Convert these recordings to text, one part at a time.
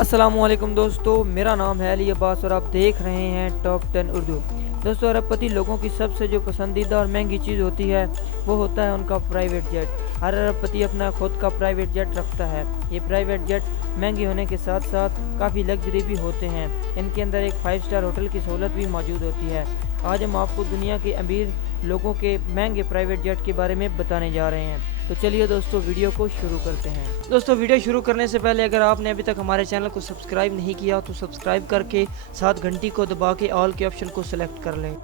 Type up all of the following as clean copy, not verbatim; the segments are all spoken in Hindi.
अस्सलामुअलैकुम दोस्तों, मेरा नाम है अली अब्बास और आप देख रहे हैं टॉप 10 उर्दू। दोस्तों, अरबपति लोगों की सबसे जो पसंदीदा और महंगी चीज़ होती है वो होता है उनका प्राइवेट जेट। हर अरबपति अपना खुद का प्राइवेट जेट रखता है। ये प्राइवेट जेट महंगे होने के साथ साथ काफ़ी लग्जरी भी होते हैं। इनके अंदर एक 5 स्टार होटल की सहूलत भी मौजूद होती है। आज हम आपको दुनिया के अमीर लोगों के महंगे प्राइवेट जेट के बारे में बताने जा रहे हैं। तो चलिए दोस्तों, वीडियो को शुरू करते हैं। दोस्तों, वीडियो शुरू करने से पहले अगर आपने अभी तक हमारे चैनल को सब्सक्राइब नहीं किया तो सब्सक्राइब करके साथ घंटी को दबा के ऑल के ऑप्शन को सिलेक्ट कर लें।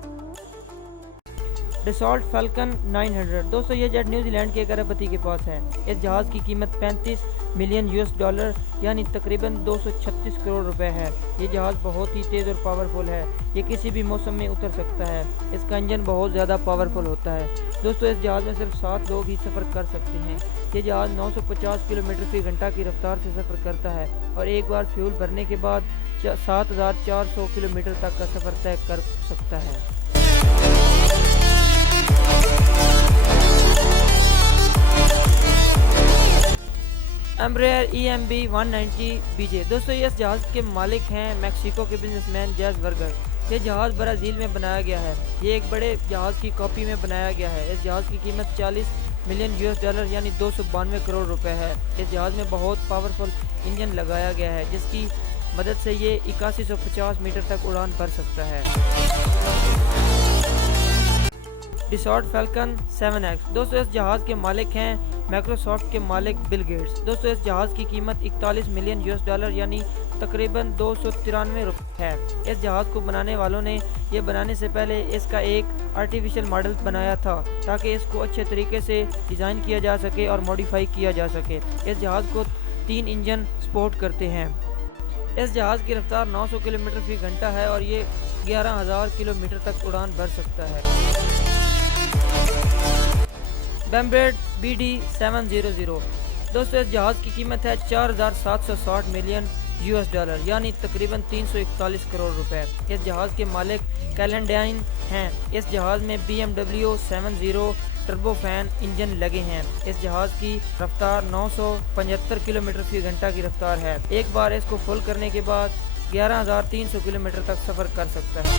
Dassault falcon 900। दोस्तों, ये जेट न्यूजीलैंड के एक अरबपति के पास है। इस जहाज़ की कीमत 35 मिलियन यूएस डॉलर यानी तकरीबन 236 करोड़ रुपए है। ये जहाज़ बहुत ही तेज़ और पावरफुल है। ये किसी भी मौसम में उतर सकता है। इसका इंजन बहुत ज़्यादा पावरफुल होता है। दोस्तों, इस जहाज़ में सिर्फ 7 लोग ही सफ़र कर सकते हैं। ये जहाज़ 950 किलोमीटर फी घंटा की रफ्तार से सफ़र करता है और एक बार फ्यूल भरने के बाद 7400 किलोमीटर तक का सफ़र तय कर सकता है। Embraer EMB 190 BJ। दोस्तों, ये इस जहाज़ के मालिक हैं मैक्सिको के बिजनेसमैन जैज बर्गर। ये जहाज़ ब्राज़ील में बनाया गया है। ये एक बड़े जहाज़ की कॉपी में बनाया गया है। इस जहाज़ की कीमत 40 मिलियन यूएस डॉलर यानी 292 करोड़ रुपए है। इस जहाज़ में बहुत पावरफुल इंजन लगाया गया है जिसकी मदद से ये 8150 मीटर तक उड़ान भर सकता है। Dassault falcon 7X। दोस्तों, इस जहाज़ के मालिक हैं माइक्रोसॉफ्ट के मालिक बिल गेट्स। दोस्तों, इस जहाज़ की कीमत 41 मिलियन यूएस डॉलर यानी तकरीबन 293 रुपये है। इस जहाज़ को बनाने वालों ने ये बनाने से पहले इसका एक आर्टिफिशियल मॉडल बनाया था ताकि इसको अच्छे तरीके से डिज़ाइन किया जा सके और मॉडिफाई किया जा सके। इस जहाज़ को 3 इंजन सपोर्ट करते हैं। इस जहाज़ की रफ्तार 900 किलोमीटर फी घंटा है और ये 11,000 किलोमीटर तक उड़ान भर सकता है। बैम्बेर्ड BD 700। दोस्तों, इस जहाज़ की कीमत है 4760 मिलियन यूएस डॉलर यानी तकरीबन 341 करोड़ रुपए। इस जहाज़ के मालिक कैलेंडाइन हैं। इस जहाज़ में BMW 70 टर्बोफैन इंजन लगे हैं। इस जहाज़ की रफ्तार 975 किलोमीटर फी घंटा की रफ्तार है। एक बार इसको फुल करने के बाद 11,300 किलोमीटर तक सफ़र कर सकता है।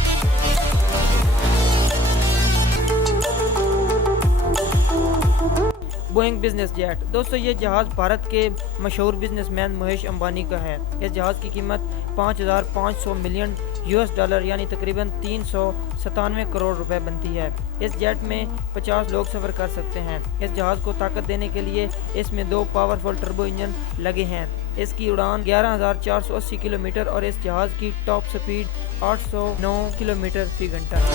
Boeing business jet. दोस्तों, ये जहाज़ भारत के मशहूर बिजनेसमैन मुकेश अंबानी का है। इस जहाज़ की कीमत 5500 मिलियन यूएस डॉलर यानी तकरीबन 397 करोड़ रुपए बनती है। इस जेट में 50 लोग सफ़र कर सकते हैं। इस जहाज़ को ताकत देने के लिए इसमें 2 पावरफुल टर्बो इंजन लगे हैं। इसकी उड़ान 11,480 किलोमीटर और इस जहाज़ की टॉप स्पीड 809 किलोमीटर फी घंटा है।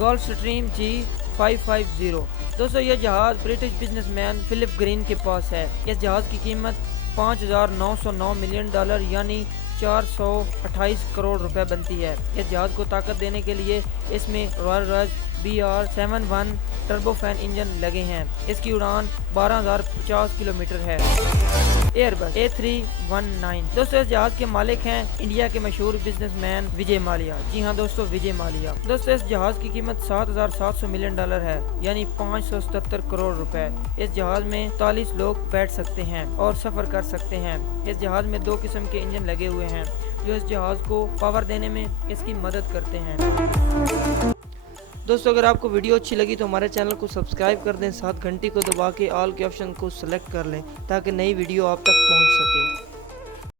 Gulfstream G550। दोस्तों, यह जहाज़ ब्रिटिश बिजनेसमैन फिलिप ग्रीन के पास है। इस जहाज़ की कीमत 5,909 मिलियन डॉलर यानी 428 करोड़ रुपए बनती है। इस जहाज़ को ताकत देने के लिए इसमें royal Royce BR71 turbofan engine लगे हैं। इसकी उड़ान 12,050 किलोमीटर है। Airbus A319। दोस्तों, इस जहाज़ के मालिक हैं इंडिया के मशहूर बिजनेसमैन विजय माल्या। जी हाँ दोस्तों, विजय माल्या। दोस्तों, इस जहाज़ की कीमत 7,700 मिलियन डॉलर है यानी 577 करोड़ रुपए। इस जहाज़ में 43 लोग बैठ सकते हैं और सफ़र कर सकते हैं। इस जहाज़ में 2 किस्म के इंजन लगे हुए हैं जो इस जहाज़ को पावर देने में इसकी मदद करते हैं। दोस्तों, अगर आपको वीडियो अच्छी लगी तो हमारे चैनल को सब्सक्राइब कर दें, साथ घंटी को दबा के ऑल के ऑप्शन को सिलेक्ट कर लें ताकि नई वीडियो आप तक पहुंच सके।